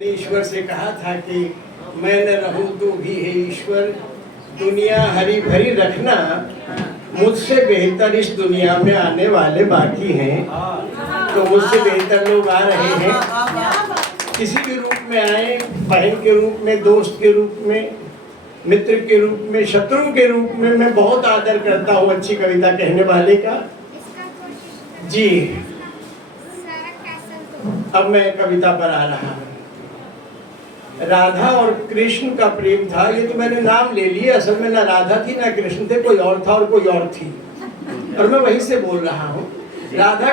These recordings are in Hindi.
ईश्वर से कहा था कि मैं न रहूं तो भी है ईश्वर, दुनिया हरी भरी रखना, मुझसे बेहतर इस दुनिया में आने वाले बाकी हैं। तो मुझसे बेहतर लोग आ रहे हैं, किसी भी रूप में आए, बहन के रूप में, दोस्त के रूप में, मित्र के रूप में, शत्रु के रूप में। मैं बहुत आदर करता हूँ अच्छी कविता कहने वाले का। जी, अब मैं कविता पर आ रहा हूँ। राधा और कृष्ण का प्रेम था, ये तो मैंने नाम ले लिया, असल में ना राधा थी ना कृष्ण थे, कोई और था और कोई और थी, और मैं वहीं से बोल रहा हूँ। राधा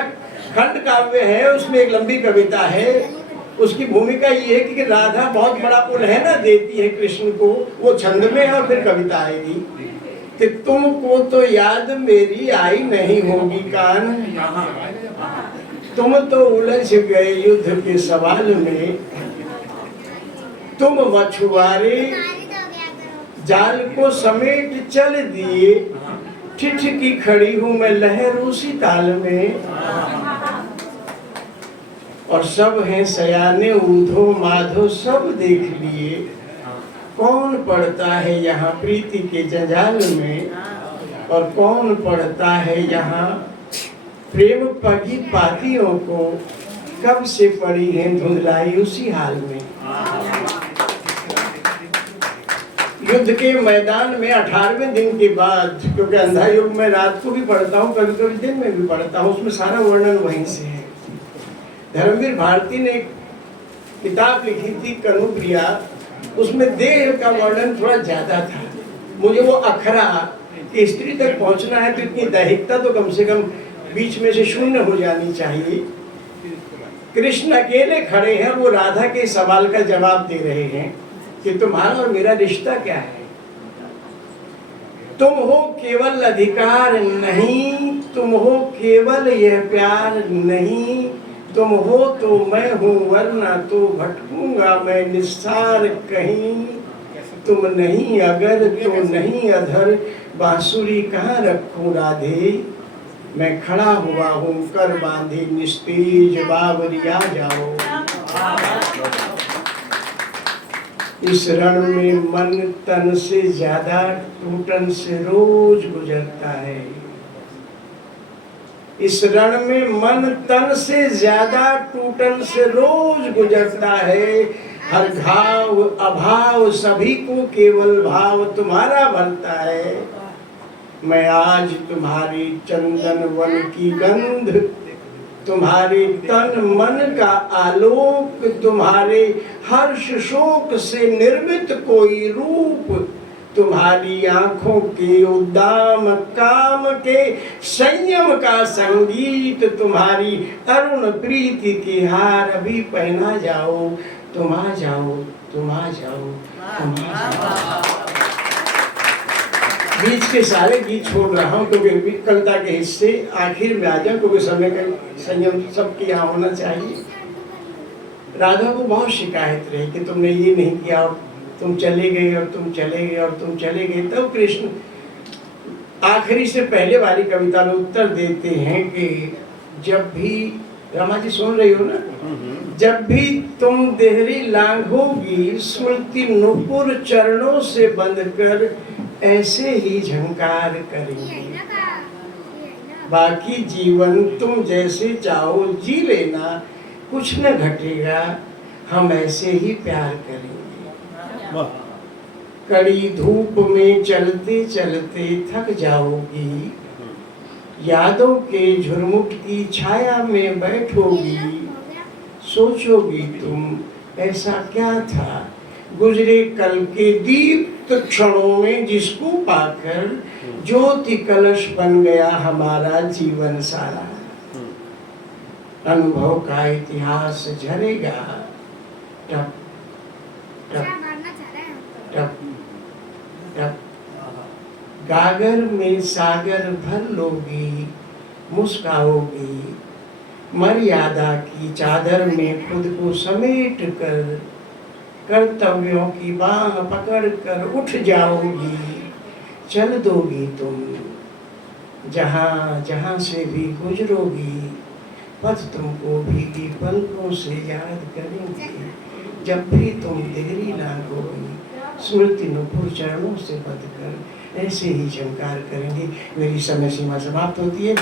खंड काव्य है, उसमें एक लंबी कविता है। उसकी भूमिका ये है कि राधा बहुत बड़ा उल्हेना देती है कृष्ण को, वो छंद में है और फिर कविता आएगी कि तुमको तो याद मेरी आई नहीं होगी कान, तुम तो उलझ गए युद्ध के सवाल में, तुम मछुआरे जाल को समेट चल दिए, ठिठकी खड़ी हूं मैं लहर उसी ताल में, और सब हैं सयाने ऊधो माधो सब देख लिए, कौन पड़ता है यहाँ प्रीति के जंजाल में, और कौन पड़ता है यहाँ प्रेम पगी पातियों को, कब से पड़ी है धुंधलाई उसी हाल में। युद्ध के मैदान में 18वें दिन के बाद, क्योंकि अंधा युग में रात को भी पढ़ता हूँ, कभी कभी दिन में भी पढ़ता हूँ, उसमें सारा वर्णन वहीं से है। धर्मवीर भारती ने एक किताब लिखी थी कनुप्रिया, उसमें देह का वर्णन थोड़ा ज्यादा था। मुझे वो अखरा कि स्त्री तक पहुंचना है तो इतनी दैहिकता तो कम से कम बीच में से शून्य हो जानी चाहिए। कृष्ण अकेले खड़े हैं, वो राधा के सवाल का जवाब दे रहे हैं कि तुम्हारा और मेरा रिश्ता क्या है। तुम हो केवल अधिकार नहीं, तुम हो केवल यह प्यार नहीं, तुम हो तो मैं हूँ वरना तो भटकूंगा मैं निस्सार कहीं, तुम नहीं अगर तो नहीं अधर, बांसुरी कहाँ रखूं राधे, मैं खड़ा हुआ हूँ कर बांधे निस्तेज बावरिया जाओ। इस रण में मन तन से ज्यादा टूटन से रोज गुजरता है, इस रण में मन तन से ज्यादा टूटन से रोज गुजरता है, हर घाव अभाव सभी को केवल भाव तुम्हारा भरता है, मैं आज तुम्हारी चंदन वन की गंध, तुम्हारे तन मन का आलोक, तुम्हारे हर्ष शोक से निर्मित कोई रूप, तुम्हारी आंखों के उद्दाम काम के संयम का संगीत, तुम्हारी अरुण प्रीति की हार अभी पहना जाओ, तुम आ जाओ, तुम आ जाओ, तुम आ जाओ। बीच के सारे गीत छोड़ रहा हूँ क्योंकि कविता के हिस्से आखिर में आ जाए, क्योंकि समय का संयम सबके यहाँ होना चाहिए। राधा को बहुत शिकायत रही कि तुमने ये नहीं किया और तुम चले गए और तुम चले गए और तुम चले गए। तब कृष्ण आखिरी से पहले वाली कविता में उत्तर देते हैं कि जब भी, रमा जी सुन रही हो ना, जब भी तुम देहरी लांघोगी स्मृति नुपुर चरणों से बंध कर ऐसे ही झंकार करेंगे, बाकी जीवन तुम जैसे चाहो जी लेना, कुछ न घटेगा, हम ऐसे ही प्यार करेंगे। कड़ी धूप में चलते चलते थक जाओगी, यादों के झुरमुट की छाया में बैठोगी, सोचोगी तुम ऐसा क्या था गुजरे कल के दीप्त क्षणों में, जिसको पाकर ज्योति कलश बन गया हमारा जीवन सारा, अनुभव का इतिहास झरेगा टप टप टप टप, गागर में सागर भर लोगी, मुस्काओगी, मर्यादा की चादर में खुद को समेट कर, कर्तव्यों की बाह पकड़ कर उठ जाओगी, चल दोगी तुम जहाँ जहाँ से भी गुजरोगी, पथ तुमको भीगी पलकों से याद करेंगे, जब भी तुम देहरी लागोगी, स्मृति नुपुर चरणों से बंध कर ऐसे ही झंकार करेंगे। मेरी समय सीमा समाप्त होती है।